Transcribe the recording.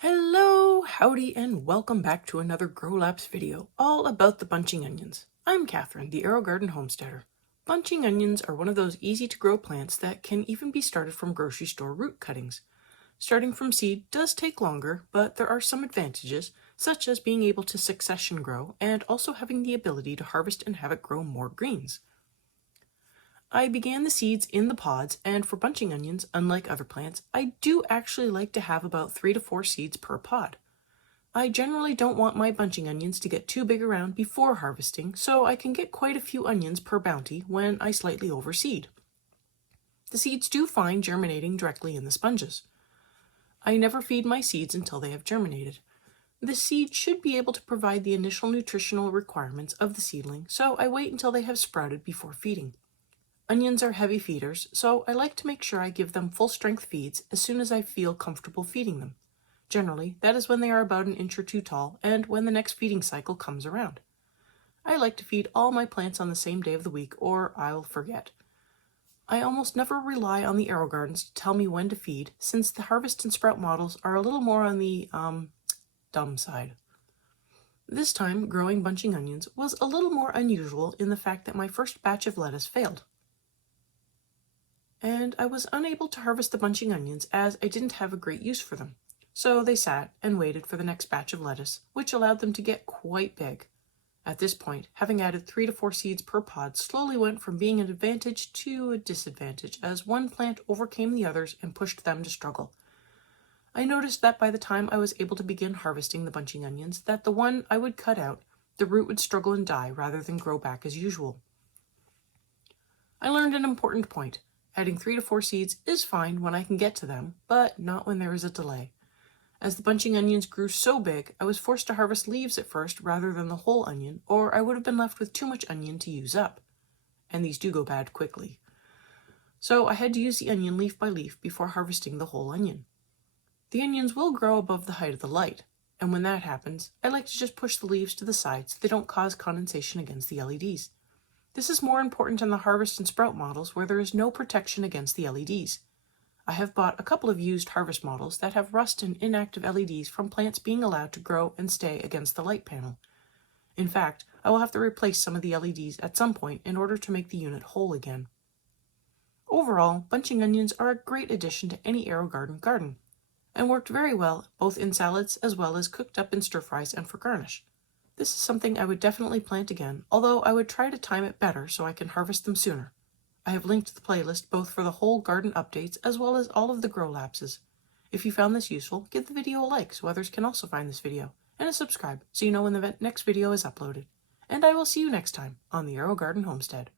Hello, howdy, and welcome back to another Grow Lapse video, all about the bunching onions. I'm Catherine, the Aerogarden Homesteader. Bunching onions are one of those easy-to-grow plants that can even be started from grocery store root cuttings. Starting from seed does take longer, but there are some advantages, such as being able to succession grow and also having the ability to harvest and have it grow more greens. I began the seeds in the pods, and for bunching onions, unlike other plants, I do actually like to have about 3 to 4 seeds per pod. I generally don't want my bunching onions to get too big around before harvesting, so I can get quite a few onions per bounty when I slightly overseed. The seeds do fine germinating directly in the sponges. I never feed my seeds until they have germinated. The seed should be able to provide the initial nutritional requirements of the seedling, so I wait until they have sprouted before feeding. Onions are heavy feeders, so I like to make sure I give them full-strength feeds as soon as I feel comfortable feeding them. Generally, that is when they are about an inch or two tall and when the next feeding cycle comes around. I like to feed all my plants on the same day of the week, or I'll forget. I almost never rely on the Aerogardens to tell me when to feed, since the harvest and sprout models are a little more on the, dumb side. This time, growing bunching onions was a little more unusual in the fact that my first batch of lettuce failed. And I was unable to harvest the bunching onions as I didn't have a great use for them. So they sat and waited for the next batch of lettuce, which allowed them to get quite big. At this point, having added 3 to 4 seeds per pod slowly went from being an advantage to a disadvantage as one plant overcame the others and pushed them to struggle. I noticed that by the time I was able to begin harvesting the bunching onions, that the one I would cut out, the root would struggle and die rather than grow back as usual. I learned an important point. Adding 3 to 4 seeds is fine when I can get to them, but not when there is a delay. As the bunching onions grew so big, I was forced to harvest leaves at first rather than the whole onion, or I would have been left with too much onion to use up. And these do go bad quickly. So I had to use the onion leaf by leaf before harvesting the whole onion. The onions will grow above the height of the light, and when that happens, I like to just push the leaves to the side so they don't cause condensation against the LEDs. This is more important in the harvest and sprout models where there is no protection against the LEDs. I have bought a couple of used harvest models that have rust and inactive LEDs from plants being allowed to grow and stay against the light panel. In fact, I will have to replace some of the LEDs at some point in order to make the unit whole again. Overall, bunching onions are a great addition to any Aerogarden garden, and worked very well both in salads as well as cooked up in stir-fries and for garnish. This is something I would definitely plant again, although I would try to time it better so I can harvest them sooner. I have linked the playlist both for the whole garden updates as well as all of the grow lapses. If you found this useful, give the video a like so others can also find this video, and a subscribe so you know when the next video is uploaded. And I will see you next time on the Aerogarden Homestead.